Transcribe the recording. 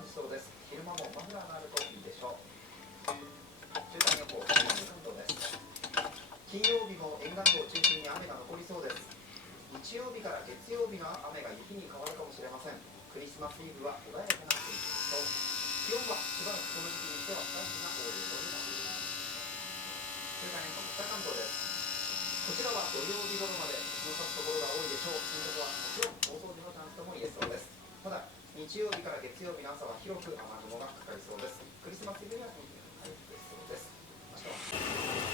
感じそうです。昼間もマフラーがあるといいでしょう。週間予報、南関東です。金曜日も沿岸部を中心に雨が残りそうです。日曜日から月曜日の雨が雪に変わるかもしれません。クリスマスイブは穏やかな天気でしょう。気温はしばらくこの時期にしては寒気が多い予想になっています。週間予報、北関東です。こちらは土曜日頃まで日の差すところが多いでしょう。新潟はもちろん大掃除のチャンスとも言えそうです。ただ日曜日から月曜日の朝は広く雨雲がかかりそうです。クリスマスイブには天気が回復しそうです。明日は